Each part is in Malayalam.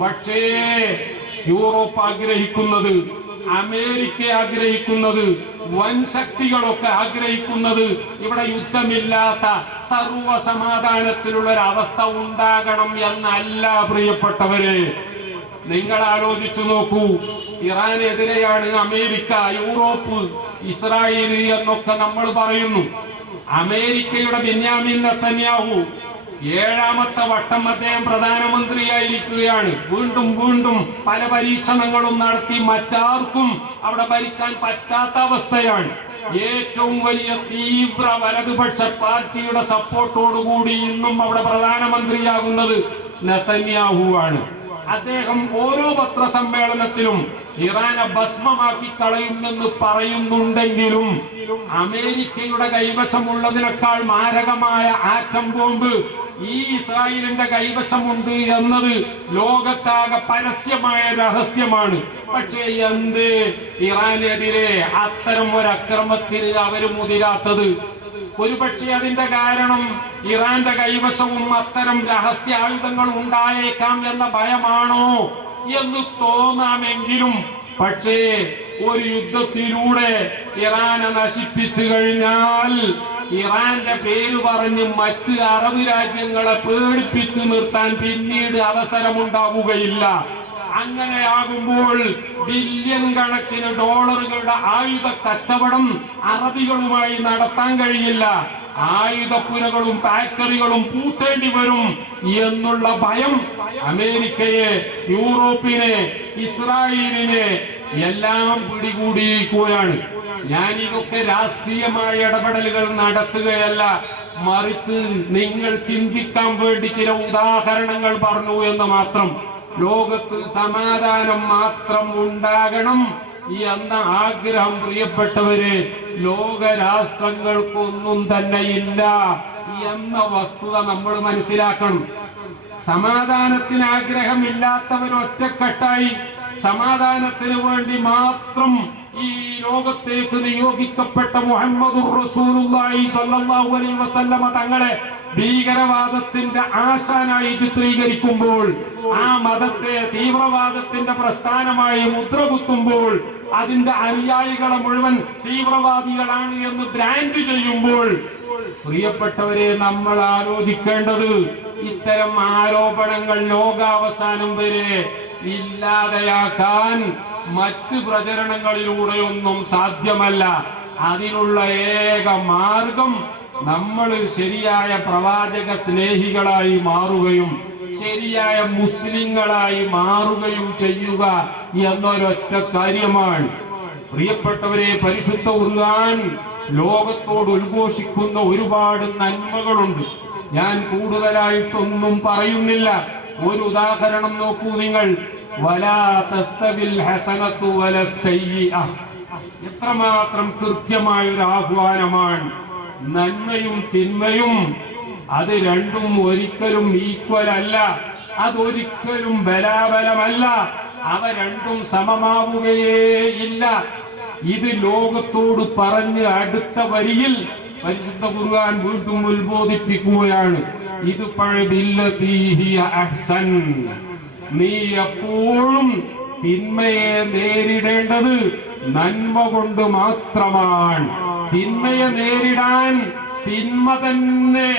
പക്ഷേ യൂറോപ്പ് ആഗ്രഹിക്കുന്നത്, അമേരിക്ക ആഗ്രഹിക്കുന്നത്, വൻ ശക്തികളൊക്കെ ആഗ്രഹിക്കുന്നത് ഇവിടെ യുദ്ധമില്ലാത്ത സർവ്വസമാധാനത്തിലുള്ള ഒരു അവസ്ഥ ഉണ്ടാകണം എന്നല്ല പ്രിയപ്പെട്ടവരെ. നിങ്ങൾ ആലോചിച്ചു നോക്കൂ, ഇറാനെതിരെയാണ് അമേരിക്ക, യൂറോപ്പ്, ഇസ്രായേൽ എന്നൊക്കെ നമ്മൾ പറയുന്നു. അമേരിക്കയുടെ ബെന്യാമിൻ നെതന്യാഹു 7ാമത്തെ വട്ടം അദ്ദേഹം പ്രധാനമന്ത്രിയായിരിക്കുകയാണ്. വീണ്ടും വീണ്ടും പല പരീക്ഷണങ്ങളും നടത്തി മറ്റാർക്കും അവിടെ ഭരിക്കാൻ പറ്റാത്ത അവസ്ഥയാണ്. ഏറ്റവും വലിയ തീവ്ര വലതുപക്ഷ പാർട്ടിയുടെ സപ്പോർട്ടോടുകൂടി ഇന്നും അവിടെ പ്രധാനമന്ത്രിയാകുന്നത് നെതന്യാഹു ആണ്. അദ്ദേഹം ഓരോ പത്രസമ്മേളനത്തിലും ഇറാനെ ഭസ്മമാക്കി കളയുമെന്ന് പറയുന്നുണ്ടെങ്കിലും അമേരിക്കയുടെ കൈവശമുള്ളതിനേക്കാൾ മാരകമായ ആറ്റം ബോംബ് ഈ ഇസ്രായേലിന്റെ കൈവശമുണ്ട് എന്നത് ലോകത്താകെ പരസ്യമായ രഹസ്യമാണ്. പക്ഷേ എന്ത് ഇറാനെതിരെ അത്തരം ഒരു അക്രമത്തിന് അവര് മുതിരാത്തത്? ഒരുപക്ഷെ അതിന്റെ കാരണം ഇറാന്റെ കൈവശവും അത്തരം രഹസ്യ ആയുധങ്ങൾ ഉണ്ടായേക്കാം എന്ന ഭയമാണോ എന്ന് തോന്നാമെങ്കിലും, പക്ഷേ ഒരു യുദ്ധത്തിലൂടെ ഇറാനെ നശിപ്പിച്ചു കഴിഞ്ഞാൽ ഇറാന്റെ പേര് പറഞ്ഞ് മറ്റ് അറബ് രാജ്യങ്ങളെ പേടിപ്പിച്ചു നിർത്താൻ പിന്നീട് അവസരമുണ്ടാവുകയില്ല. അങ്ങനെയാകുമ്പോൾ ബില്യൺ കണക്കിന് ഡോളറുകളുടെ ആയുധ കച്ചവടം അറബികളുമായി നടത്താൻ കഴിയില്ല. ആയുധപ്പുരകളും ഫാക്ടറികളും പൂട്ടേണ്ടി വരും എന്നുള്ള ഭയം അമേരിക്കയെ, യൂറോപ്പിനെ, ഇസ്രായേലിനെ എല്ലാം പിടികൂടിയിരിക്കുകയാണ്. ഞാൻ ഇതൊക്കെ രാഷ്ട്രീയമായ ഇടപെടലുകൾ നടത്തുകയല്ല, മറിച്ച് നിങ്ങൾ ചിന്തിക്കാൻ വേണ്ടി ചില ഉദാഹരണങ്ങൾ പറഞ്ഞു എന്ന് മാത്രം. ലോകത്ത് സമാധാനം മാത്രം ഉണ്ടാകണം എന്ന ആഗ്രഹം പ്രിയപ്പെട്ടവരെ ലോകരാഷ്ട്രങ്ങൾക്കൊന്നും തന്നെ ഇല്ല എന്ന വസ്തുത നമ്മൾ മനസ്സിലാക്കണം. സമാധാനത്തിന് ആഗ്രഹമില്ലാത്തവർ ഒറ്റക്കെട്ടായി സമാധാനത്തിന് വേണ്ടി മാത്രം ഈ ലോകത്തേക്ക് നിയോഗിക്കപ്പെട്ട മുഹമ്മദുർ റസൂലുള്ളാഹി സ്വല്ലല്ലാഹു അലൈഹി വസല്ലമ തങ്ങളെ ഭീകരവാദത്തിന്റെ ആശാനായി ചിത്രീകരിക്കുമ്പോൾ, ആ മതത്തെ തീവ്രവാദത്തിന്റെ പ്രസ്ഥാനമായി മുദ്രകുത്തുമ്പോൾ, അതിന്റെ അനുയായികളെ മുഴുവൻ തീവ്രവാദികളാണ് എന്ന് ബ്രാൻഡ് ചെയ്യുമ്പോൾ, പ്രിയപ്പെട്ടവരെ നമ്മൾ ആലോചിക്കേണ്ടത് ഇത്തരം ആരോപണങ്ങൾ ലോകാവസാനം വരെ ഇല്ലാതെയാക്കാൻ മറ്റ് പ്രചരണങ്ങളിലൂടെയൊന്നും സാധ്യമല്ല. അതിനുള്ള ഏക മാർഗം നമ്മൾ ശരിയായ പ്രവാചക സ്നേഹികളായി മാറുകയും ശരിയായ മുസ്ലിങ്ങളായി മാറുകയും ചെയ്യുക എന്നൊരൊറ്റ കാര്യമാണ്. പ്രിയപ്പെട്ടവരെ, പരിശുദ്ധ ഖുർആൻ ലോകത്തോട് ഉദ്ഘോഷിക്കുന്ന ഒരുപാട് നന്മകളുണ്ട്. ഞാൻ കൂടുതലായിട്ടൊന്നും പറയുന്നില്ല. ഒരു ഉദാഹരണം നോക്കൂ നിങ്ങൾ. വലാ തസ്തവിൽ ഹസനത്തു വലസ്സയ്യിഅ. എത്രമാത്രം കൃത്യമായ ഒരു ആഹ്വാനമാണ്. നന്മയും തിന്മയും അത് രണ്ടും ഒരിക്കലും ഈക്വൽ അല്ല, അതൊരിക്കലും ബലാബലമല്ല, അവ രണ്ടും സമമാവുകയേ ഇല്ല. ഇത് ലോകത്തോട് പറഞ്ഞ് അടുത്ത വരിയിൽ പരിശുദ്ധ ഖുർആൻ വീണ്ടും ഉത്ബോധിപ്പിക്കുകയാണ്. ഇത് പഴബില്ലതീ ഹിയ അഹ്സൻ. നീ എപ്പോഴും തിന്മയെ നേരിടേണ്ടത് നന്മ കൊണ്ട് മാത്രമാണ്. തിന്മയെ നേരിടാൻ തിന്മ തന്നെ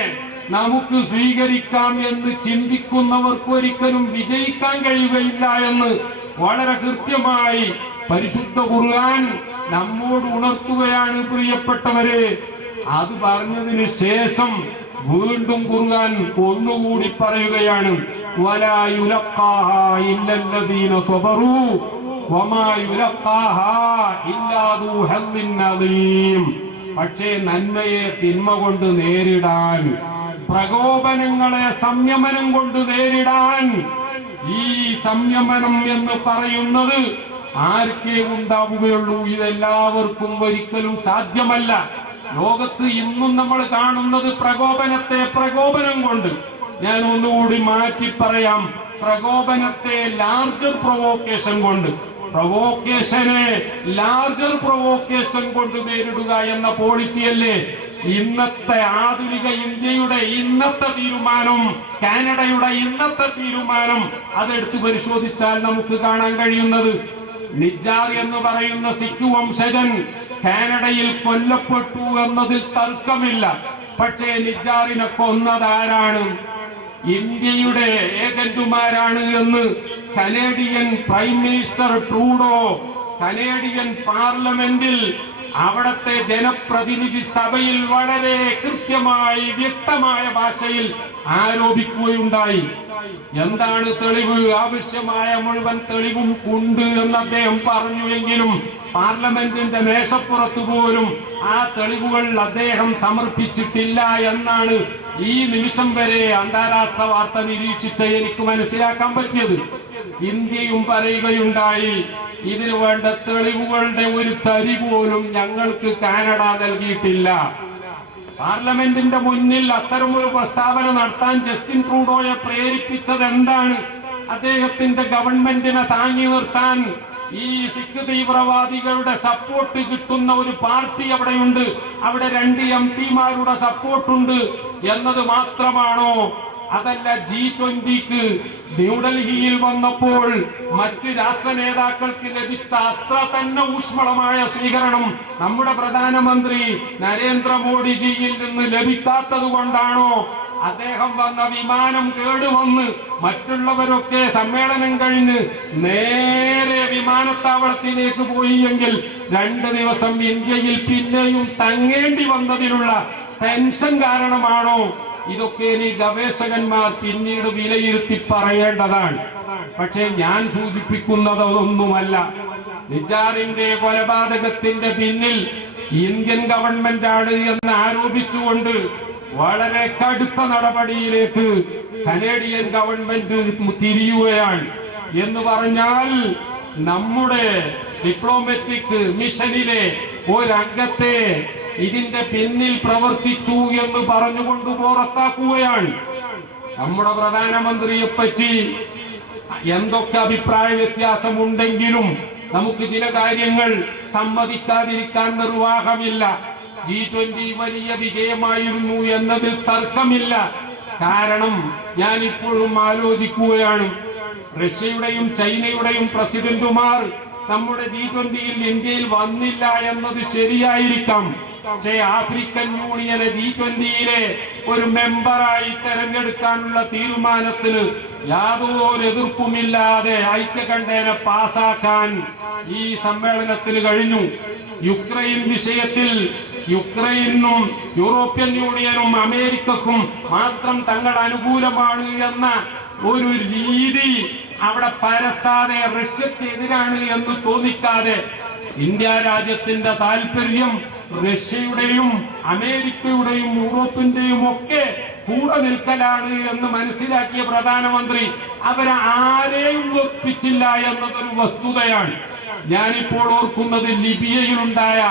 നമുക്ക് സ്വീകരിക്കാം എന്ന് ചിന്തിക്കുന്നവർക്ക് ഒരിക്കലും വിജയിക്കാൻ കഴിയുകയില്ല എന്ന് വളരെ കൃത്യമായി പരിശുദ്ധ ഖുർആൻ നമ്മോട് ഉണർത്തുകയാണ് പ്രിയപ്പെട്ടവരെ. അത് പറഞ്ഞതിന് ശേഷം വീണ്ടും ഖുർആൻ ഒന്നുകൂടി പറയുകയാണ്. വലാ യുലഖാഹാ ഇല്ലല്ലദീന സ്വബറൂ വമാ യുലഖാഹാ ഇല്ലാ ദൂ ഹദ്ദിൻ അദീം. പക്ഷേ നന്മയെ തിന്മ കൊണ്ട് നേരിടാൻ, പ്രകോപനങ്ങളെ സംയമനം കൊണ്ട് നേരിടാൻ, ഈ സംയമനം എന്ന് പറയുന്നത് ആർക്കേ ഉണ്ടാവുകയുള്ളൂ. ഇതെല്ലാവർക്കും ഒരിക്കലും സാധ്യമല്ല. ലോകത്ത് ഇന്നും നമ്മൾ കാണുന്നത് പ്രകോപനത്തെ പ്രകോപനം കൊണ്ട്, ഞാൻ ഒന്നുകൂടി മാറ്റി പറയാം, പ്രകോപനത്തെ ലാർജർ പ്രൊവോക്കേഷൻ കൊണ്ട്, പ്രൊവോക്കേഷനെ ലാർജർ പ്രൊവോക്കേഷൻ കൊണ്ട് നേരിടുക എന്ന പോളിസിയല്ലേ ഇന്നത്തെ ആധുനിക ഇന്ത്യയുടെ ഇന്നത്തെ തീരുമാനം, കാനഡയുടെ ഇന്നത്തെ തീരുമാനം അതെടുത്ത് പരിശോധിച്ചാൽ നമുക്ക് കാണാൻ കഴിയുന്നത്, നിജാർ എന്ന് പറയുന്ന സിഖ് വംശജൻ കാനഡയിൽ കൊല്ലപ്പെട്ടു എന്നതിൽ തർക്കമില്ല. പക്ഷേ നിജാറിനെ കൊന്നതാരാണ്? ഇന്ത്യയുടെ ഏജന്റുമാരാണ് എന്ന് Canadian prime minister Trudeau Canadian പാർലമെന്റിൽ അവിടത്തെ ജനപ്രതിനിധി സഭയിൽ വളരെ കൃത്യമായി വ്യക്തമായ ഭാഷയിൽ ആരോപിക്കുകയുണ്ടായി. എന്താണ് തെളിവ്? ആവശ്യമായ മുഴുവൻ തെളിവും ഉണ്ട് എന്ന് അദ്ദേഹം പറഞ്ഞുവെങ്കിലും പാർലമെന്റിന്റെ മേശപ്പുറത്ത് പോലും ആ തെളിവുകൾ അദ്ദേഹം സമർപ്പിച്ചിട്ടില്ല എന്നാണ് ഈ നിമിഷം വരെ അന്താരാഷ്ട്ര വാർത്ത നിരീക്ഷിച്ച എനിക്ക് മനസ്സിലാക്കാൻ പറ്റിയത്. ഇന്ത്യയും പറയുകയുണ്ടായി, ഇതിന് വേണ്ട തെളിവുകളുടെ ഒരു തരി പോലും ഞങ്ങൾക്ക് കാനഡ നൽകിയിട്ടില്ല. പാർലമെന്റിന്റെ മുന്നിൽ അത്തരമൊരു പ്രസ്താവന നടത്താൻ ജസ്റ്റിൻ ട്രൂഡോയെ പ്രേരിപ്പിച്ചത് എന്താണ്? അദ്ദേഹത്തിന്റെ ഗവൺമെന്റിനെ താങ്ങി നിർത്താൻ ഈ സിഖ് തീവ്രവാദികളുടെ സപ്പോർട്ട് കിട്ടുന്ന ഒരു പാർട്ടി അവിടെയുണ്ട്, അവിടെ 2 MP-മാരുടെ സപ്പോർട്ടുണ്ട് എന്നത് മാത്രമാണോ? അതല്ല, G20 ന്യൂഡൽഹിയിൽ വന്നപ്പോൾ മറ്റ് രാഷ്ട്ര നേതാക്കൾക്ക് ലഭിച്ച അത്ര തന്നെ ഊഷ്മളമായ സ്വീകരണം നമ്മുടെ പ്രധാനമന്ത്രി നരേന്ദ്രമോദിജിയിൽ നിന്ന് ലഭിക്കാത്തത് കൊണ്ടാണോ? അദ്ദേഹം വന്ന വിമാനം കേടുവന്ന് മറ്റുള്ളവരൊക്കെ സമ്മേളനം കഴിഞ്ഞ് നേരെ വിമാനത്താവളത്തിലേക്ക് പോയി എങ്കിൽ 2 ദിവസം ഇന്ത്യയിൽ പിന്നെയും തങ്ങേണ്ടി വന്നതിലുള്ള ടെൻഷൻ കാരണമാണോ? ഇതൊക്കെ ഇനി ഗവേഷകന്മാർ പിന്നീട് വിലയിരുത്തി പറയേണ്ടതാണ്. പക്ഷേ ഞാൻ സൂചിപ്പിക്കുന്നതൊന്നുമല്ല. നിജാറിന്റെ കൊലപാതകത്തിന്റെ പിന്നിൽ ഇന്ത്യൻ ഗവൺമെന്റ് ആണ് എന്ന് ആരോപിച്ചുകൊണ്ട് വളരെ കടുത്ത നടപടിയിലേക്ക് കനേഡിയൻ ഗവൺമെന്റ് തിരിയുകയാണ്. എന്ന് പറഞ്ഞാൽ നമ്മുടെ ഡിപ്ലോമാറ്റിക് മിഷനിലെ ഒരംഗത്തെ ഇതിന്റെ പിന്നിൽ പ്രവർത്തിച്ചു എന്ന് പറഞ്ഞുകൊണ്ട് പുറത്താക്കുകയാണ്. നമ്മുടെ പ്രധാനമന്ത്രിയെ പറ്റി എന്തൊക്കെ അഭിപ്രായ വ്യത്യാസമുണ്ടെങ്കിലും നമുക്ക് ചില കാര്യങ്ങൾ സമ്മതിക്കാതിരിക്കാൻ നിർവാഹമില്ല. G20 വലിയ വിജയമായിരുന്നു എന്നതിൽ തർക്കമില്ല. കാരണം ഞാൻ ഇപ്പോഴും ആലോചിക്കുകയാണ്, റഷ്യയുടെയും ചൈനയുടെയും പ്രസിഡന്റുമാർ നമ്മുടെ G20 ഇന്ത്യയിൽ വന്നില്ല എന്നത് ശരിയായിരിക്കാം. പക്ഷേ ആഫ്രിക്കൻ യൂണിയനെ G20 ഒരു മെമ്പറായി തെരഞ്ഞെടുക്കാനുള്ള തീരുമാനത്തിന് യാതൊരു എതിർപ്പുമില്ലാതെ ഐക്യകണ്ഠേന പാസാക്കാൻ ഈ സമ്മേളനത്തിന് കഴിഞ്ഞു. യുക്രൈൻ വിഷയത്തിൽ യുക്രൈനും യൂറോപ്യൻ യൂണിയനും അമേരിക്കക്കും മാത്രം തങ്ങൾ അനുകൂലമാണ് എന്ന ഒരു രീതി അവിടെ പരത്താതെ, റഷ്യക്കെതിരാണ് എന്ന് തോന്നിക്കാതെ ഇന്ത്യ രാജ്യത്തിന്റെ താല്പര്യം റഷ്യയുടെയും അമേരിക്കയുടെയും യൂറോപ്പിന്റെയും ഒക്കെ കൂടെ നിൽക്കലാണ് എന്ന് മനസ്സിലാക്കിയ പ്രധാനമന്ത്രി അവരെ ആരെയും ഒപ്പിച്ചില്ല എന്നതൊരു വസ്തുതയാണ്. ഞാനിപ്പോൾ ഓർക്കുന്നത് ലിബിയയിലുണ്ടായ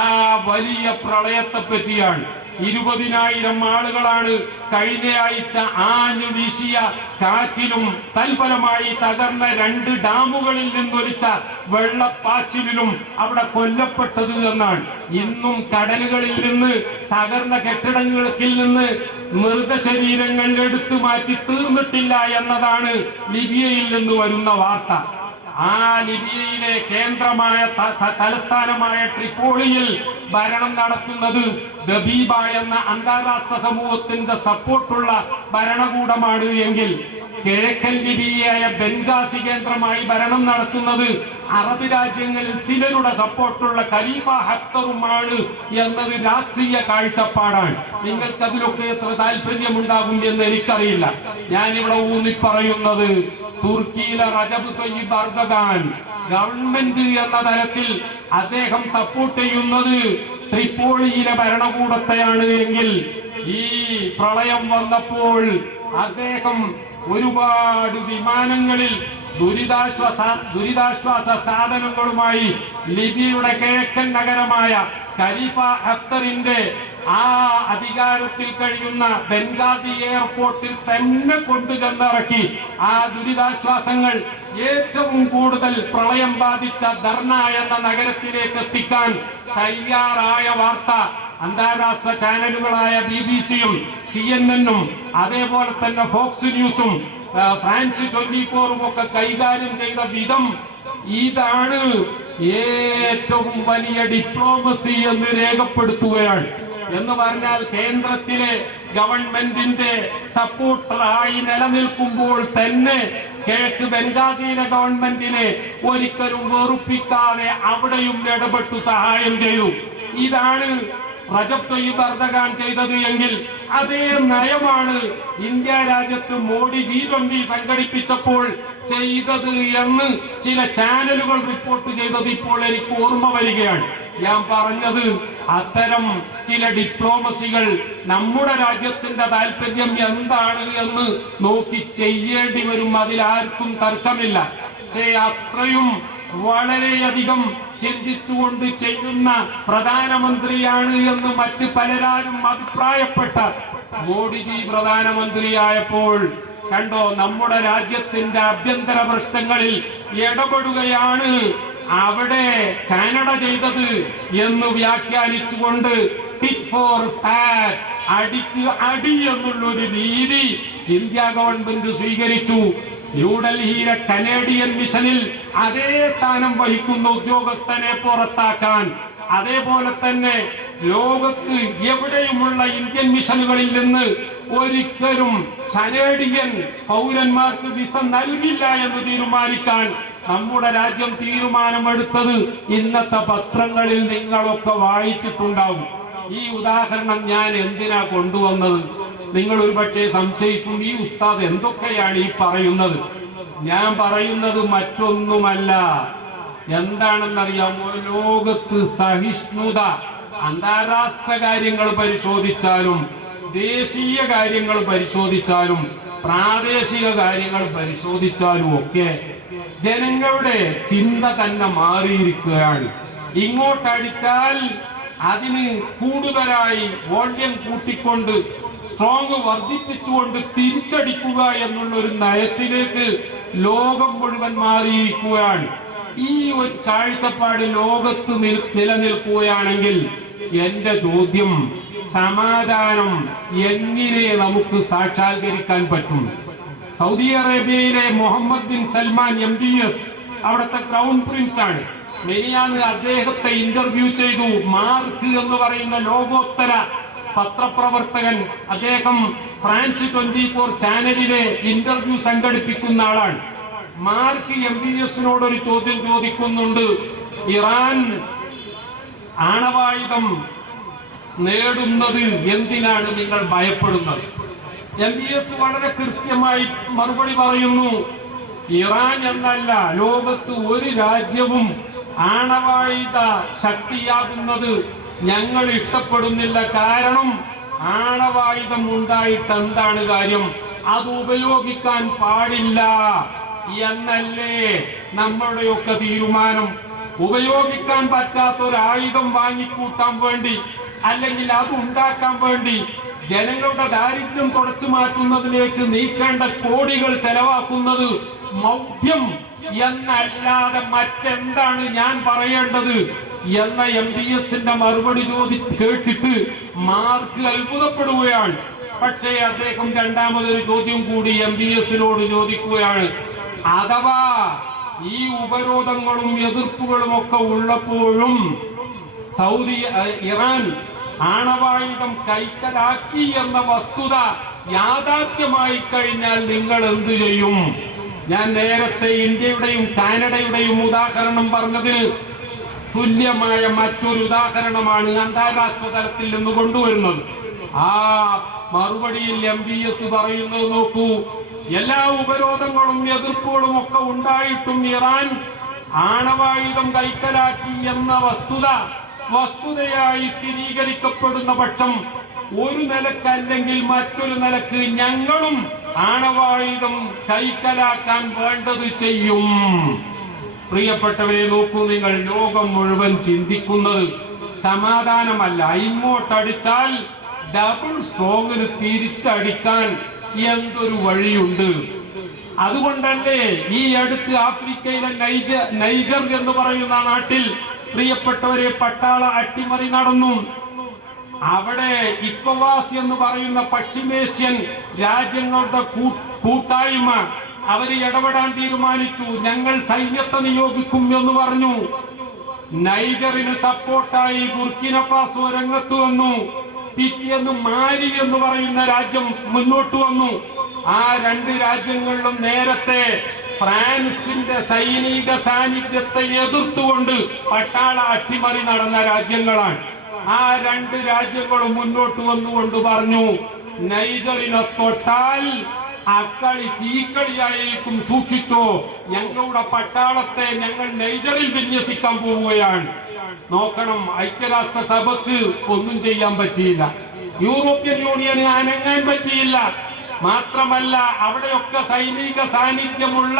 ആ വലിയ പ്രളയത്തെ പറ്റിയാണ്. 20,000 ആളുകളാണ് കഴിഞ്ഞ ആഴ്ച ആഞ്ഞു വീശിയ കാറ്റിലും തൽഫലമായി തകർന്ന 2 ഡാമുകളിൽ നിന്നൊലിച്ച വെള്ളപ്പാച്ചിലും അവിടെ കൊല്ലപ്പെട്ടത് എന്നാണ്. ഇന്നും കടലുകളിൽ നിന്ന് തകർന്ന കെട്ടിടങ്ങളിൽ നിന്ന് മൃതശരീരങ്ങൾ എടുത്തു മാറ്റി തീർന്നിട്ടില്ല എന്നതാണ് ലിബിയയിൽ നിന്ന് വരുന്ന വാർത്ത. ആ ലിബിയയിലെ കേന്ദ്രമായ തലസ്ഥാനമായ ട്രിപ്പോളിയിൽ ഭരണം നടത്തുന്നത് ദബീബ എന്ന അന്താരാഷ്ട്ര സമൂഹത്തിന്റെ സപ്പോർട്ടുള്ള ഭരണകൂടമാണ് എങ്കിൽ കിഴക്കൻ ലിബിയയായ ബെൻഗാസി കേന്ദ്രമായി ഭരണം നടത്തുന്നത് അറബ് രാജ്യങ്ങളിൽ ചിലരുടെ സപ്പോർട്ടുള്ള ഖലീഫ ഹഫ്തറുമാണ് എന്നത് രാഷ്ട്രീയ കാഴ്ചപ്പാടാണ്. നിങ്ങൾക്ക് അതിലൊക്കെ എത്ര താല്പര്യമുണ്ടാകും എന്ന് എനിക്കറിയില്ല. ഞാനിവിടെ ഊന്നി പറയുന്നത് തുർക്കിയിലെ റജബ് തയ്യിബ് എർദോഗാൻ ഗവൺമെന്റ് എന്ന തലത്തിൽ അദ്ദേഹം സപ്പോർട്ട് ചെയ്യുന്നത് ട്രിപ്പോളിയിലെ ഭരണകൂടത്തെയാണ് എങ്കിൽ ഈ പ്രളയം വന്നപ്പോൾ അദ്ദേഹം ഒരുപാട് വിമാനങ്ങളിൽ ദുരിതാശ്വാസ സാധനങ്ങളുമായി ലിബിയയുടെ കിഴക്കൻ നഗരമായ ഖലീഫ ഹഫ്തറിന്റെ ആ അധികാരത്തിൽ കഴിയുന്ന ബെൻഗാസി എയർപോർട്ടിൽ തന്നെ കൊണ്ടുചെന്നിറക്കി ആ ദുരിതാശ്വാസങ്ങൾ ഏറ്റവും കൂടുതൽ പ്രളയം ബാധിച്ച ദർന എന്ന നഗരത്തിലേക്ക് എത്തിക്കാൻ തയ്യാറായ വാർത്ത അന്താരാഷ്ട്ര ചാനലുകളായ BBC-യും CNN-ഉം അതേപോലെ തന്നെ ഫോക്സ് ന്യൂസും ഫ്രാൻസ് 24-ഉം ഒക്കെ കൈകാര്യം ചെയ്ത വിധം ഇതാണ് ഏറ്റവും വലിയ ഡിപ്ലോമസി എന്ന് രേഖപ്പെടുത്തുകയാണ്. എന്ന് പറഞ്ഞാൽ കേന്ദ്രത്തിലെ ഗവൺമെന്റിന്റെ സപ്പോർട്ടറായി നിലനിൽക്കുമ്പോൾ തന്നെ കിഴക്ക് ബംഗാസിയിലെ ഗവൺമെന്റിനെ ഒരിക്കലും വെറുപ്പിക്കാതെ അവിടെയും ഇടപെട്ടു സഹായം ചെയ്തു. ഇതാണ് റജബ് തയ്യിബ് എർദോഗാൻ ചെയ്തത് എങ്കിൽ അതേ നയമാണ് ഇന്ത്യ രാജ്യത്ത് മോഡി G20 സംഘടിപ്പിച്ചപ്പോൾ ചെയ്തത് എന്ന് ചില ചാനലുകൾ റിപ്പോർട്ട് ചെയ്തത് ഇപ്പോൾ എനിക്ക് ഓർമ്മ വരികയാണ്. ഞാൻ പറഞ്ഞത് അത്തരം ചില ഡിപ്ലോമസികൾ നമ്മുടെ രാജ്യത്തിന്റെ താല്പര്യം എന്താണ് എന്ന് നോക്കി ചെയ്യേണ്ടി വരും. അതിലാർക്കും തർക്കമില്ല. പക്ഷേ അത്രയും വളരെയധികം ചിന്തിച്ചുകൊണ്ട് ചെയ്യുന്ന പ്രധാനമന്ത്രിയാണ് എന്ന് മറ്റ് പലരും അഭിപ്രായപ്പെട്ട മോഡിജി പ്രധാനമന്ത്രിയായപ്പോൾ കണ്ടോ, നമ്മുടെ രാജ്യത്തിന്റെ ആഭ്യന്തര പ്രശ്നങ്ങളിൽ ഇടപെടുകയാണ് അവിടെ കാനഡ ചെയ്തത് എന്ന് വ്യാഖ്യാനിച്ചുകൊണ്ട് ടിറ്റ് ഫോർ ടാറ്റ്, അടിക്ക് അടി എന്നുള്ളൊരു രീതി ഇന്ത്യ ഗവൺമെന്റ് സ്വീകരിച്ചു. ന്യൂഡൽഹിയിലെ കനേഡിയൻ മിഷനിൽ അതേ സ്ഥാനം വഹിക്കുന്ന ഉദ്യോഗസ്ഥനെ പുറത്താക്കാൻ, അതേപോലെ തന്നെ ലോകത്ത് എവിടെയുമുള്ള ഇന്ത്യൻ മിഷനുകളിൽ നിന്ന് ഒരിക്കലും കനേഡിയൻ പൗരന്മാർക്ക് വിസ നൽകില്ല എന്ന് തീരുമാനിക്കാൻ നമ്മുടെ രാജ്യം തീരുമാനമെടുത്തത് ഇന്നത്തെ പത്രങ്ങളിൽ നിങ്ങളൊക്കെ വായിച്ചിട്ടുണ്ടാവും. ഈ ഉദാഹരണം ഞാൻ എന്തിനാ കൊണ്ടുവന്നത്? നിങ്ങൾ ഒരുപക്ഷെ സംശയിക്കും, ഈ ഉസ്താദ് എന്തൊക്കെയാണ് ഈ പറയുന്നത്? ഞാൻ പറയുന്നത് മറ്റൊന്നുമല്ല. എന്താണെന്നറിയാമോ? ലോകത്ത് സഹിഷ്ണുത, അന്താരാഷ്ട്ര കാര്യങ്ങൾ പരിശോധിച്ചാലും ദേശീയ കാര്യങ്ങൾ പരിശോധിച്ചാലും പ്രാദേശിക കാര്യങ്ങൾ പരിശോധിച്ചാലും ഒക്കെ ജനങ്ങളുടെ ചിന്ത തന്നെ മാറിയിരിക്കുകയാണ്. ഇങ്ങോട്ടടിച്ചാൽ അതിന് കൂടുതലായി വോള്യം കൂട്ടിക്കൊണ്ട് സ്ട്രോങ് വർദ്ധിപ്പിച്ചുകൊണ്ട് തിരിച്ചടിക്കുക എന്നുള്ള ഒരു നയത്തിലേക്ക് ലോകം മുഴുവൻ മാറിയിരിക്കുകയാണ്. ഈ ഒരു കാഴ്ചപ്പാട് ലോകത്ത് നിലനിൽക്കുകയാണെങ്കിൽ എന്റെ ചോദ്യം, സമാധാനം എങ്ങനെ നമുക്ക് സാക്ഷാത്കരിക്കാൻ പറ്റും? സൗദി അറേബ്യയിലെ മുഹമ്മദ് ബിൻ സൽമാൻ MBS അവിടുത്തെ ക്രൗൺ പ്രിൻസ് ആണ്. മെനിയാന്ന് അദ്ദേഹത്തെ ഇന്റർവ്യൂ ചെയ്തു. മാർക്ക് എന്ന് പറയുന്ന ലോകോത്തര പത്രപ്രവർത്തകൻ, അദ്ദേഹം ഫ്രാൻസ് 24 ചാനലിലെ ഇന്റർവ്യൂ സംഘടിപ്പിക്കുന്ന ആളാണ്. മാർക്ക് MBS-നോട് ഒരു ചോദ്യം ചോദിക്കുന്നുണ്ട്. ഇറാൻ ആണവായുധം നേടുന്നത് എന്തിനാണ് നിങ്ങൾ ഭയപ്പെടുന്നത്? MBS വളരെ കൃത്യമായി മറുപടി പറയുന്നു, ഇറാൻ എന്നല്ല, ലോകത്ത് ഒരു രാജ്യവും ആണവായുധ ശക്തിയാകുന്നത് ഞങ്ങൾ ഇഷ്ടപ്പെടുന്നില്ല. കാരണം ആണവായുധം ഉണ്ടായിട്ട് എന്താണ് കാര്യം? അത് ഉപയോഗിക്കാൻ പാടില്ല എന്നല്ലേ നമ്മുടെയൊക്കെ തീരുമാനം. ഉപയോഗിക്കാൻ പറ്റാത്ത ഒരു ആയുധം വാങ്ങിക്കൂട്ടാൻ വേണ്ടി, അല്ലെങ്കിൽ അത് ഉണ്ടാക്കാൻ വേണ്ടി ജനങ്ങളുടെ ദാരിദ്ര്യം തുടച്ചു മാറ്റുന്നതിലേക്ക് നീക്കേണ്ട കോടികൾ ചെലവാക്കുന്നത് മൗഢ്യം എന്നല്ലാതെ മറ്റെന്താണ് ഞാൻ പറയേണ്ടത് എന്ന MBS-ന്റെ മറുപടി കേട്ടിട്ട് മാർക്ക് അത്ഭുതപ്പെടുകയാണ്. പക്ഷേ അദ്ദേഹം രണ്ടാമതൊരു ചോദ്യം കൂടി MBS-നോട് ചോദിക്കുകയാണ്. അഥവാ ഈ ഉപരോധങ്ങളും എതിർപ്പുകളും ഒക്കെ ഉള്ളപ്പോഴും ഇറാൻ ആണവായുധം കൈക്കലാക്കി എന്ന വസ്തുത യാഥാർത്ഥ്യമായി കഴിഞ്ഞാൽ നിങ്ങൾ എന്തു ചെയ്യും? ഞാൻ നേരത്തെ ഇന്ത്യയുടെയും കാനഡയുടെയും ഉദാഹരണം പറഞ്ഞതിൽ തുല്യമായ മറ്റൊരു ഉദാഹരണമാണ് അന്താരാഷ്ട്ര തലത്തിൽ നിന്ന് കൊണ്ടുവരുന്നത്. ആ മറുപടിയിൽ MBS പറയുന്നത് നോക്കൂ, എല്ലാ ഉപരോധങ്ങളും എതിർപ്പുകളും ഒക്കെ ഉണ്ടായിട്ടും ഇറാൻ ആണവായുധം കൈക്കലാക്കി എന്ന വസ്തുതയായി സ്ഥിരീകരിക്കപ്പെടുന്ന പക്ഷം ഒരു നിലക്ക് അല്ലെങ്കിൽ മറ്റൊരു നിലക്ക് ഞങ്ങളും ആണവായുധം കൈക്കലാക്കാൻ വേണ്ടത് ചെയ്യും. പ്രിയപ്പെട്ടവരെ നോക്കൂ, നിങ്ങൾ ലോകം മുഴുവൻ ചിന്തിക്കുന്നത് സമാധാനമല്ല, ഇങ്ങോട്ടടിച്ചാൽ ഡബിൾ സ്ട്രോങ്ങിന് തിരിച്ചടിക്കാൻ എന്തൊരു വഴിയുണ്ട്. അതുകൊണ്ടല്ലേ ഈ അടുത്ത് ആഫ്രിക്കയിലെ നൈജർ എന്ന് പറയുന്ന നാട്ടിൽ പ്രിയപ്പെട്ടവരെ പട്ടാള അട്ടിമറി നടന്നു. അവിടെ ഇക്കോവാസ് എന്ന് പറയുന്ന പശ്ചിമേഷ്യൻ രാജ്യങ്ങളുടെ കൂട്ടായ്മ അവര് ഇടപെടാൻ തീരുമാനിച്ചു. ഞങ്ങൾ സൈന്യത്തെ നിയോഗിക്കും എന്ന് പറഞ്ഞു. നൈജറിന് സപ്പോർട്ടായി ബുർക്കിന ഫാസോ രംഗത്ത് വന്നു. പിറ്റേന്ന് മാലി എന്ന് പറയുന്ന രാജ്യം മുന്നോട്ട് വന്നു. ആ രണ്ട് രാജ്യങ്ങളിലും നേരത്തെ ഫ്രാൻസിന്റെ സൈനിക സാന്നിധ്യത്തെ എതിർത്തുകൊണ്ട് പട്ടാള അട്ടിമറി നടന്ന രാജ്യങ്ങളാണ്. ആ രണ്ട് രാജ്യങ്ങളും മുന്നോട്ട് വന്നുകൊണ്ട് പറഞ്ഞു, നൈജറിനെ തൊട്ടാൽ അക്കളി തീക്കളിയായിരിക്കും, സൂക്ഷിച്ചോ, ഞങ്ങളുടെ പട്ടാളത്തെ ഞങ്ങൾ നൈജറിൽ വിന്യസിക്കാൻ പോവുകയാണ്. നോക്കണം, ഐക്യരാഷ്ട്ര സഭയ്ക്ക് ഒന്നും ചെയ്യാൻ പറ്റിയില്ല, യൂറോപ്യൻ യൂണിയന് അനങ്ങാൻ പറ്റിയില്ല. മാത്രമല്ല അവിടെയൊക്കെ സൈനിക സാന്നിധ്യമുള്ള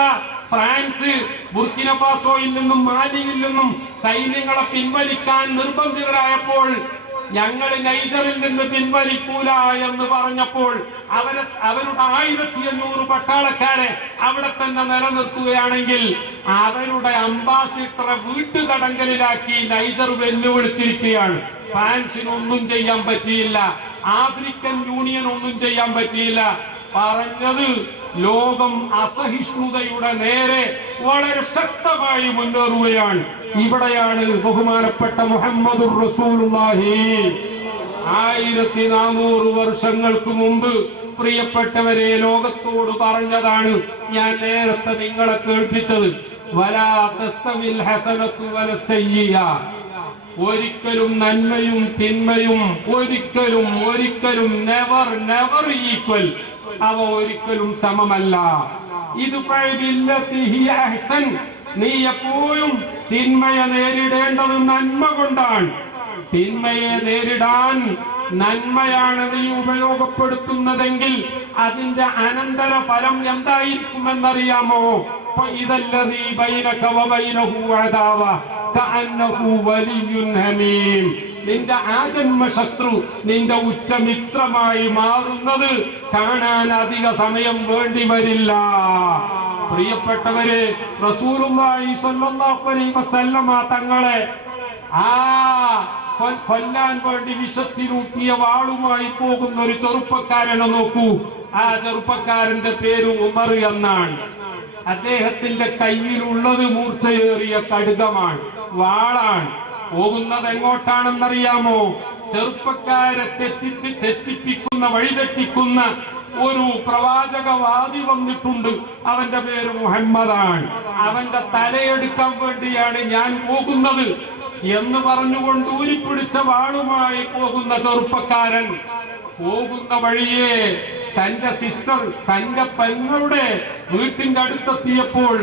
ഫ്രാൻസ് ബുർക്കിന ഫാസോയിൽ നിന്നും മാലിയിൽ നിന്നും സൈന്യങ്ങളെ പിൻവലിക്കാൻ നിർബന്ധിതരായപ്പോൾ ഞങ്ങൾ നൈജറിൽ നിന്ന് പിൻവലിക്കൂല എന്ന് പറഞ്ഞപ്പോൾ അവരുടെ 1500 പട്ടാളക്കാരെ അവിടെ തന്നെ നിലനിർത്തുകയാണെങ്കിൽ അവരുടെ അംബാസിഡറെ വീട്ടുതടങ്കലിലാക്കി നൈജർ വെല്ലുവിളിച്ചിരിക്കുകയാണ്. ഫ്രാൻസിനൊന്നും ചെയ്യാൻ പറ്റിയില്ല, ആഫ്രിക്കൻ യൂണിയൻ ഒന്നും ചെയ്യാൻ പറ്റിയില്ല. പറഞ്ഞത് ലോകം അസഹിഷ്ണുതയുടെ നേരെ വളരെ ശക്തമായി മുന്നേറുകയാണ്. ഇവിടെയാണ് ബഹുമാനപ്പെട്ട മുഹമ്മദുർ റസൂലുള്ളാഹി 1400 വർഷങ്ങൾക്ക് മുമ്പ് പ്രിയപ്പെട്ടവരെ ലോകത്തോട് പറഞ്ഞതാണ്. ഞാൻ നേരത്തെ നിങ്ങളെ കേൾപ്പിച്ചത്, വലാ തസ്തവിൽ ഹസനത്തു വലസ്സയ്യിഅ, ഒരിക്കലും നന്മയും തിന്മയും ഒരിക്കലും നെവർ ഈക്വൽ, അവ ഒരിക്കലും സമമല്ല. ഇത് അഹ്സൻ, നീ എപ്പോഴും തിന്മയെ നേരിടേണ്ടത് നന്മ കൊണ്ടാണ്. തിന്മയെ നേരിടാൻ നന്മയാണ് നീ ഉപയോഗപ്പെടുത്തുന്നതെങ്കിൽ അതിന്റെ അനന്തര ഫലം എന്തായിരിക്കുമെന്നറിയാമോ? ഫഇദല്ലദീ ബൈനക വബൈനഹു അദാവ കഅന്നഹു വലിയ്യുൻ ഹമീം, നിന്റെ ആജന്മ ശത്രു നിന്റെ ഉറ്റമിത്രമായി മാറുന്നത് കാണാൻ അധിക സമയം വേണ്ടി വരില്ല. പ്രിയപ്പെട്ടവരെ, റസൂലുള്ളാഹി സ്വല്ലല്ലാഹു അലൈഹി വസല്ലമ തങ്ങളെ കൊല്ലാൻ വേണ്ടി വിഷത്തിലൂട്ടിയ വാളുമായി പോകുന്ന ഒരു ചെറുപ്പക്കാരനെ നോക്കൂ. ആ ചെറുപ്പക്കാരന്റെ പേര് ഉമർ എന്നാണ്. അദ്ദേഹത്തിന്റെ കയ്യിലുള്ളത് മൂർച്ചയേറിയ കടുകമാണ്, വാളാണ്. പോകുന്നത് എങ്ങോട്ടാണെന്നറിയാമോ? ചെറുപ്പക്കാരെ തെറ്റിപ്പിക്കുന്ന വഴിതെറ്റിക്കുന്ന ഒരു പ്രവാചകവാദി വന്നിട്ടുണ്ട്, അവന്റെ പേര് മുഹമ്മദാണ്. അവന്റെ തലയെടുക്കാൻ വേണ്ടിയാണ് ഞാൻ പോകുന്നത് എന്ന് പറഞ്ഞുകൊണ്ട് ഊരിപ്പിടിച്ച വാളുമായി പോകുന്ന ചെറുപ്പക്കാരൻ പോകുന്ന വഴിയെ തന്റെ സിസ്റ്റർ, തന്റെ പെങ്ങളുടെ വീട്ടിന്റെ അടുത്തെത്തിയപ്പോൾ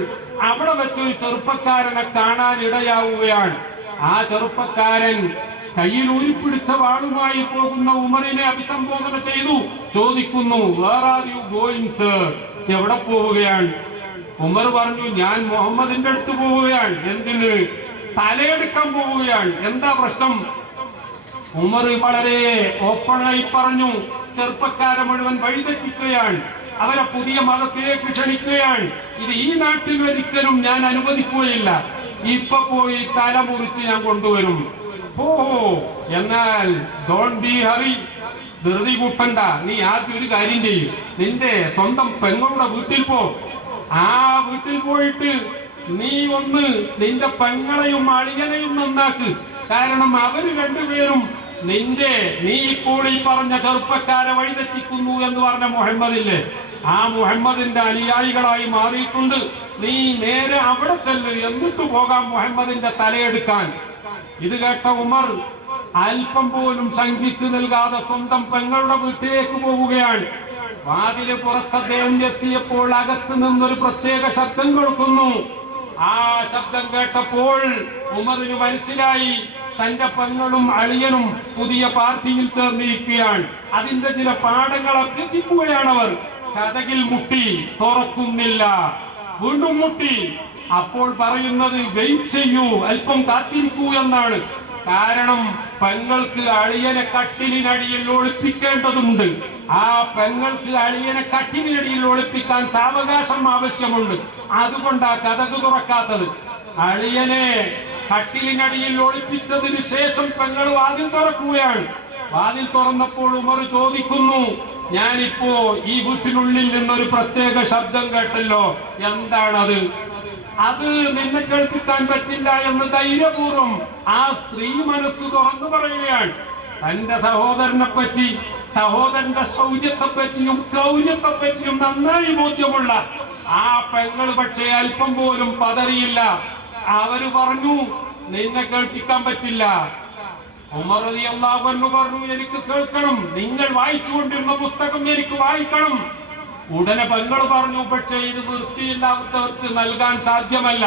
അവിടെ വെച്ചൊരു ചെറുപ്പക്കാരനെ കാണാൻ ഇടയാവുകയാണ്. ആ ചെറുപ്പക്കാരൻ കയ്യിൽ ഊരിപ്പിടിച്ച വാളുമായി പോകുന്ന ഉമറിനെ അഭിസംബോധന ചെയ്തു. ചോദിക്കുന്നു, where are you going sir, എവിടെ പോവുകയാണ്? ഉമർ പറഞ്ഞു, ഞാൻ മുഹമ്മദിന്റെ അടുത്ത് പോവുകയാണ്. എന്തിന്? തലയെടുക്കാൻ പോവുകയാണ്. എന്താ പ്രശ്നം? ഉമർ വളരെ ഓപ്പണായി പറഞ്ഞു, ചെറുപ്പക്കാരെ മുഴുവൻ വഴിതെറ്റിക്കുകയാണ്, അവരെ പുതിയ മതത്തിലേക്ക് ക്ഷണിക്കുകയാണ്. ഇത് ഈ നാട്ടിൽ ഒരിക്കലും ഞാൻ അനുവദിക്കുകയില്ല. ഇപ്പൊ പോയി തല മുറിച്ച് ഞാൻ കൊണ്ടുവരും. ഓ, എന്നാൽ ഡോണ്ട് ബി ഹറി, ധൃതി കൂട്ടണ്ട. നീ ആദ്യം ഒരു കാര്യം ചെയ്യും, നിന്റെ സ്വന്തം പെങ്ങളുടെ വീട്ടിൽ പോ. ആ വീട്ടിൽ പോയിട്ട് നീ ഒന്ന് നിന്റെ പെങ്ങളെയും അളിയനെയും നന്നാക്ക്. കാരണം അവര് രണ്ടുപേരും നീ ഇപ്പോൾ ഈ പറഞ്ഞ ചെറുപ്പക്കാരെ വഴിതെറ്റിക്കുന്നു എന്ന് പറഞ്ഞ മുഹമ്മദില്ലേ, ആ മുഹമ്മദിന്റെ അനുയായികളായി മാറിയിട്ടുണ്ട്. നീ നേരെ അവിടെ ചെല്ല്, എന്നിട്ട് പോകാം മുഹമ്മദിന്റെ തലയെടുക്കാൻ. ഇത് കേട്ട ഉമർ അല്പം പോലും ശങ്കിച്ചു നൽകാതെ സ്വന്തം പെങ്ങളുടെ വീട്ടിലേക്ക് പോവുകയാണ്. വാതില് പുറത്ത് അദ്ദേഹം എത്തിയപ്പോൾ അകത്ത് നിന്നൊരു പ്രത്യേക ശബ്ദം കേൾക്കുന്നു. ആ ശബ്ദം കേട്ടപ്പോൾ ഉമറിന് മനസ്സിലായി, തന്റെ പെങ്ങളും അളിയനും പുതിയ പാർട്ടിയിൽ ചേർന്നിരിക്കുകയാണ്. അതിന്റെ ചില പാഠങ്ങൾ അഭ്യസിക്കുകയാണവർ. കതകിൽ മുട്ടി, തുറക്കുന്നില്ല. വീണ്ടും മുട്ടി. അപ്പോൾ പറയുന്നത്, വെയിറ്റ് ചെയ്യൂ, അല്പം കാത്തിരിക്കൂ എന്നാണ്. കാരണം പെങ്ങൾക്ക് അളിയനെ കട്ടിലിനടിയിൽ ഒളിപ്പിക്കേണ്ടതുണ്ട്. ആ പെങ്ങൾക്ക് അളിയനെ കട്ടിലിനടിയിൽ ഒളിപ്പിക്കാൻ സാവകാശം ആവശ്യമുണ്ട്. അതുകൊണ്ടാ കതക് തുറക്കാത്തത്. അളിയനെ കട്ടിലിനടിയിൽ ഒളിപ്പിച്ചതിന് ശേഷം പെങ്ങൾ വാതിൽ തുറക്കുകയാണ്. വാതിൽ തുറന്നപ്പോൾ ഉമർ ചോദിക്കുന്നു, ഞാനിപ്പോ ഈ വീട്ടിനുള്ളിൽ നിന്നൊരു പ്രത്യേക ശബ്ദം കേട്ടല്ലോ, എന്താണത്? അത് നിന്നെ കേൾപ്പിക്കാൻ പറ്റില്ല എന്ന് ധൈര്യപൂർവ്വം ആ സ്ത്രീ മനസ്സ് തുറന്നു പറയുകയാണ്. തന്റെ സഹോദരനെ പറ്റി, സഹോദരന്റെ ശൗര്യത്തെ പറ്റിയും ക്രൗര്യത്തെ പറ്റിയും നന്നായി ബോധ്യമുള്ള ആ പെങ്ങൾ പക്ഷേ അല്പം പോലും പതറിയില്ല. അവര് പറഞ്ഞു, നിന്നെ കേൾപ്പിക്കാൻ പറ്റില്ല. ഉമർ റളിയല്ലാഹു അൻഹു പറഞ്ഞു, എനിക്ക് കേൾക്കണം, നിങ്ങൾ വായിച്ചുകൊണ്ടിരുന്ന പുസ്തകം എനിക്ക് വായിക്കണം. ഉടനെ പെങ്ങൾ പറഞ്ഞു, പക്ഷേ ഇത് വൃത്തിയില്ലാത്തവർക്ക് നൽകാൻ സാധ്യമല്ല,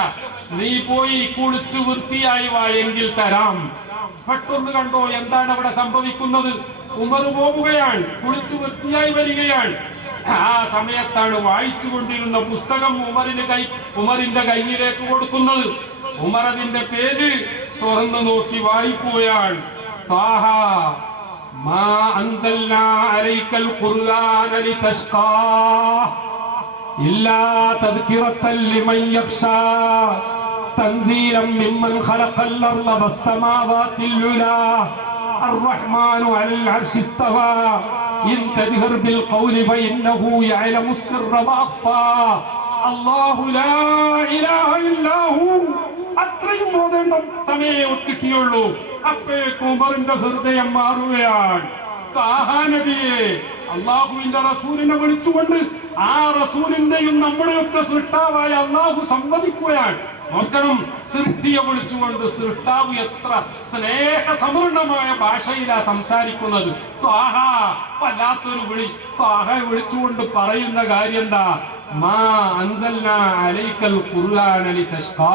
നീ പോയി കുളിച്ച് വൃത്തിയായി വായെങ്കിൽ തരാം. പെട്ടെന്ന് കണ്ടോ എന്താണ് അവിടെ സംഭവിക്കുന്നത്? ഉമർ പോവുകയാണ്, കുളിച്ച് വൃത്തിയായി വരികയാണ്. ആ സമയത്താണ് വായിച്ചു കൊണ്ടിരുന്ന പുസ്തകം ഉമറിന്റെ കയ്യിലേക്ക് കൊടുക്കുന്നത്. ഉമർ അതിന്റെ പേജ് തുറന്നു നോക്കി വായിക്കുകയാണ്. ത്വാഹ മാ അൻസൽനാ അലൈക്കൽ ഖുർആന ലിതശ്ഖാ ഇല്ലാ തദ്കിറത്തൻ ലിമൻ യഖ്ശാ തൻസീലൻ മിമ്മൻ ഖലഖൽ അർള വസ്സമാവാതിൽ ഉലാ الرحمن على العرش استوى إن تجهر بالقول فإنه يعلم السر وأخفى الله لا إله إلا هو. അത്രയും ബോധം സമയം കിട്ടിയുള്ളൂ. അപ്പോഴേക്കും ഉമറിന്റെ ഹൃദയം മാറുകയാണ്. നബിയെ, അള്ളാഹുവിന്റെ റസൂലിനെ വിളിച്ചുകൊണ്ട് ആ റസൂലിന്റെയും നമ്മുടെയൊക്കെ സൃഷ്ടാവായ അള്ളാഹു സംവദിക്കുകയാണ്. നോക്കണം, സൃഷ്ടിയെ വിളിച്ചുകൊണ്ട് സൃഷ്ടാവ് എത്ര സ്നേഹസമൃദ്ധമായ ഭാഷയിലാ സംസാരിക്കുന്നത്. വല്ലാത്തൊരു വിളി. വിളിച്ചുകൊണ്ട് പറയുന്ന കാര്യം എന്താ? മാ അൻസൽനാ അലൈക്കൽ ഖുർആന ലിതശ്ഖാ.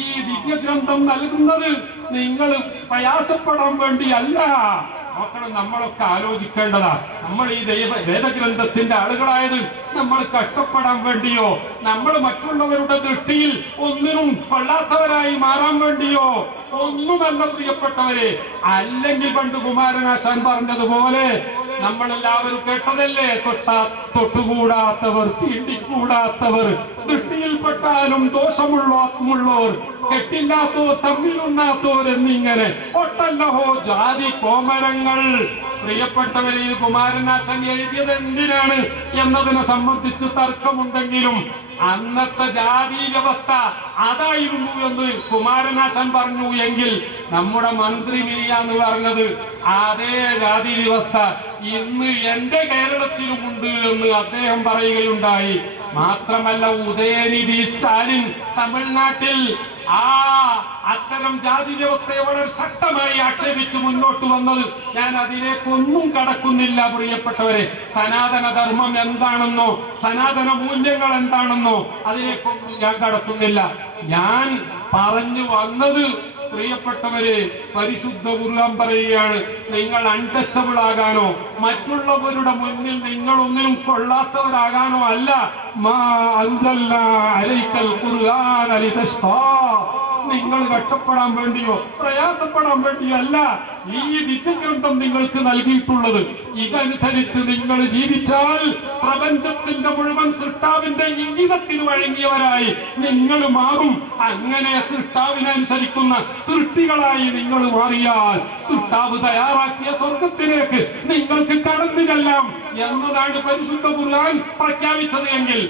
ഈ ദിവ്യഗ്രന്ഥം നൽകുന്നത് നിങ്ങൾ പ്രയാസപ്പെടാൻ വേണ്ടിയല്ല. നോക്കണം, നമ്മളൊക്കെ ആലോചിക്കേണ്ടതാ. നമ്മൾ ഈ വേദഗ്രന്ഥത്തിന്റെ ആളുകളായത് നമ്മൾ കഷ്ടപ്പെടാൻ വേണ്ടിയോ, നമ്മൾ മറ്റുള്ളവരുടെ ദൃഷ്ടിയിൽ ഒന്നിനും കൊള്ളാത്തവരായി മാറാൻ വേണ്ടിയോ ഒന്നുമല്ല പ്രിയപ്പെട്ടവരെ. അല്ലെങ്കിൽ പണ്ട് കുമാരനാശാൻ പറഞ്ഞതുപോലെ നമ്മളെല്ലാവരും കേട്ടതല്ലേ, തൊട്ടുകൂടാത്തവർ, തീണ്ടിക്കൂടാത്തവർ, ദൃഷ്ടിയിൽപ്പെട്ടാലും ദോഷമുള്ളവർ, കെട്ടില്ലാത്തോ തമ്മിലുണ്ണാത്തോർ എന്നിങ്ങനെ ഒട്ടല്ലഹോ ജാതി കോമരങ്ങൾ. പ്രിയപ്പെട്ടവരെ, ഇത് കുമാരനാശൻ എഴുതിയത് എന്തിനാണ് എന്നതിനെ സംബന്ധിച്ച് തർക്കമുണ്ടെങ്കിലും അന്നത്തെ ജാതി വ്യവസ്ഥ അതായിരുന്നു എന്ന് കുമാരനാശൻ പറഞ്ഞു എങ്കിൽ നമ്മുടെ മന്ത്രി മിനിയാന്ന് പറഞ്ഞത് അതേ ജാതി വ്യവസ്ഥ ഇന്ന് എന്റെ കേരളത്തിലുമുണ്ട് എന്ന് അദ്ദേഹം പറയുകയുണ്ടായി. മാത്രമല്ല, ഉദയനിധി സ്റ്റാലിൻ തമിഴ്നാട്ടിൽ അത്തരം ജാതി വ്യവസ്ഥയെ വളരെ ശക്തമായി ആക്ഷേപിച്ച് മുന്നോട്ട് വന്നത് ഞാൻ അതിലേക്കൊന്നും കടക്കുന്നില്ല പ്രിയപ്പെട്ടവരെ. സനാതന ധർമ്മം എന്താണെന്നോ സനാതന മൂല്യങ്ങൾ എന്താണെന്നോ അതിലേക്കൊന്നും ഞാൻ കടക്കുന്നില്ല. ഞാൻ പറഞ്ഞു വന്നത് പ്രിയപ്പെട്ടവരെ, പരിശുദ്ധ ഖുർആൻ പറയുകയാണ്, നിങ്ങൾ അൺടച്ചബിൾ ആകാനോ മറ്റുള്ളവരുടെ മുന്നിൽ നിങ്ങൾ ഒന്നിനും കൊള്ളാത്തവരാകാനോ അല്ല. മാ അൻസൽനാ അലൈക്കൽ ഖുർആന ലിതശ്ഖാ. നിങ്ങൾ കഷ്ടപ്പെടാൻ വേണ്ടിയോ പ്രയാസപ്പെടാൻ വേണ്ടിയോ അല്ല ഈ ദിവ്യഗ്രന്ഥം നിങ്ങൾക്ക് നൽകിയിട്ടുള്ളത്. ഇതനുസരിച്ച് നിങ്ങൾ ജീവിച്ചാൽ പ്രപഞ്ചത്തിന്റെ മുഴുവൻ സൃഷ്ടാവിന്റെ ഇംഗിതത്തിന് വഴങ്ങിയവരായി നിങ്ങൾ മാറും. അങ്ങനെ സൃഷ്ടാവിനനുസരിക്കുന്ന സൃഷ്ടികളായി നിങ്ങൾ മാറിയാൽ സൃഷ്ടാവ് തയ്യാറാക്കിയ സ്വർഗത്തിലേക്ക് നിങ്ങൾക്ക് കടന്നു ചെല്ലാം എന്നതാണ് പരിശുദ്ധ ഖുർആൻ പ്രഖ്യാപിച്ചത്. എങ്കിൽ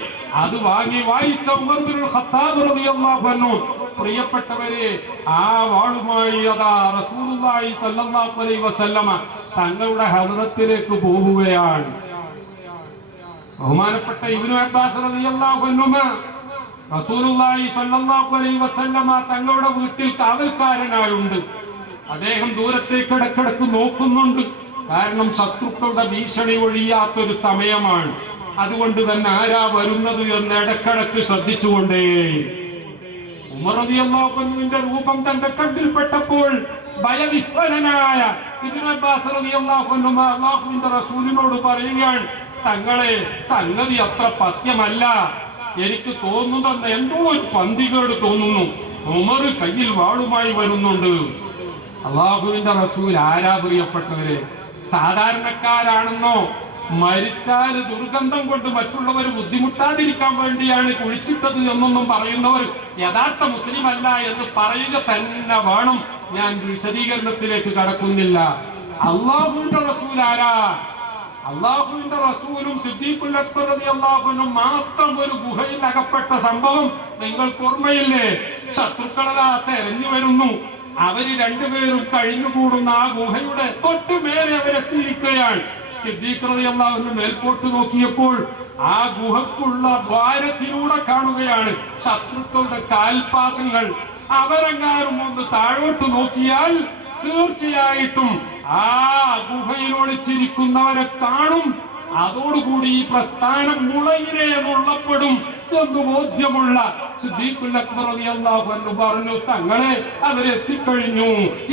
അത് വാങ്ങി വായിച്ച ഉമർ ഇബ്നുൽ ഖത്താബ് റളിയല്ലാഹു അൻഹു പ്രിയപ്പെട്ടവരെ, ആ വാളുമായി അതാ റസൂലുള്ളാഹി സ്വല്ലല്ലാഹു അലൈഹി വസല്ലമ തങ്ങളുടെ ഹദ്റത്തിലേക്ക് പോവുകയാണ്. ബഹുമാനപ്പെട്ട ഇബ്നു അബ്ബാസ് റളിയല്ലാഹു അൻഹുമ റസൂലുള്ളാഹി സ്വല്ലല്ലാഹു അലൈഹി വസല്ലമ തങ്ങളുടെ വീട്ടിൽ കാവൽക്കാരനായുണ്ട്. അദ്ദേഹം ദൂരത്തേക്ക് ഇടക്കിടക്ക് നോക്കുന്നുണ്ട്. കാരണം ശത്രുക്കളുടെ ഭീഷണി ഒഴിയാത്തൊരു സമയമാണ്. അതുകൊണ്ട് തന്നെ ആരാ വരുന്നത് എന്ന് ഇടക്കിടക്ക് ശ്രദ്ധിച്ചുകൊണ്ടേ. ഉമർ റളിയല്ലാഹു അൻഹുവിന്റെ രൂപം തന്റെ കണ്ണിൽപ്പെട്ടപ്പോൾ ഭയവിഹ്വലനായ ഇബ്നു അബ്ബാസ് റളിയല്ലാഹു അൻഹു അല്ലാഹുവിന്റെ റസൂലിനോട് പറയുകയാണ്, തങ്ങളെ സംഗതി അത്ര പഥ്യമല്ല, എനിക്ക് തോന്നുന്ന എന്തോ ഒരു പന്തികേട് തോന്നുന്നു. ഉമർ കയ്യിൽ വാളുമായി വരുന്നുണ്ട്. അല്ലാഹുവിന്റെ റസൂൽ ആരാ പ്രിയപ്പെട്ടവരെ? സാധാരണക്കാരാണെന്നോ മരിച്ചാൽ ദുർഗന്ധം കൊണ്ട് മറ്റുള്ളവർ ബുദ്ധിമുട്ടാതിരിക്കാൻ വേണ്ടിയാണ് കുഴിച്ചിട്ടത് എന്നൊന്നും പറയുന്നവർ യഥാർത്ഥ മുസ്ലിം അല്ല എന്ന് പറയുക തന്നെ വേണം. ഞാൻ വിശദീകരണത്തിലേക്ക് കടക്കുന്നില്ല. അള്ളാഹുവിന്റെ റസൂൽ ആരാ? അള്ളാഹുവിന്റെ റസൂലും സിദ്ദീഖുൽ അക്ബർ റളിയല്ലാഹു അൻഹു മാത്രം ഒരു ഗുഹയിൽ അകപ്പെട്ട സംഭവം നിങ്ങൾക്ക് ഓർമ്മയില്ലേ? ശത്രുക്കളതാ തെരഞ്ഞു വരുന്നു. അവര് രണ്ടുപേരും കഴിഞ്ഞുകൂടുന്ന ആ ഗുഹയുടെ തൊട്ടുമേലെ അവരെത്തിയിരിക്കുകയാണ്. സിദ്ദീഖ് റളിയല്ലാഹു അൻഹു മേൽപോട്ട് നോക്കിയപ്പോൾ ആ ഗുഹക്കുള്ള ദ്വാരത്തിലൂടെ കാണുകയാണ് ശത്രുക്കളുടെ കാൽപാദങ്ങൾ. അവരെങ്ങാനും ഒന്ന് താഴോട്ട് നോക്കിയാൽ തീർച്ചയായിട്ടും ആ ഗുഹയിൽ ഒളിച്ചിരിക്കുന്നവരെ കാണും. അതോടുകൂടി ഈ പ്രസ്ഥാനം മുളയിലെ എന്നുള്ളപ്പെടും എന്ന് ബോധ്യമുള്ള സിദ്ദീഖുൽ അക്ബർ റളിയല്ലാഹു അൻഹു പറഞ്ഞു, തങ്ങളെ അവരെത്തിക്കഴിഞ്ഞു,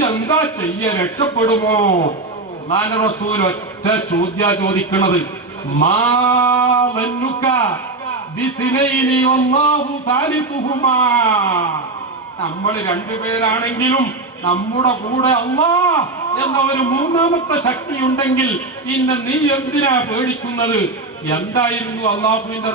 എന്താ ചെയ്യ, രക്ഷപ്പെടുമോ? അല്ലാഹുവിന്റെ റസൂൽ ഒറ്റ ചോദ്യ ചോദിക്കുന്നത്, മാ ലന്നുക ബിസ്നൈനി വല്ലാഹു സാലിസുഹുമാ. നമ്മൾ രണ്ടുപേരാണെങ്കിലും നമ്മുടെ കൂടെ അല്ലാഹ് എന്ന ഒരു മൂന്നാമത്തെ ശക്തി ഉണ്ടെങ്കിൽ പിന്നെ നീ എന്തിനാ പേടിക്കുന്നത്? എന്തായിരുന്നു അല്ലാഹുവിന്റെ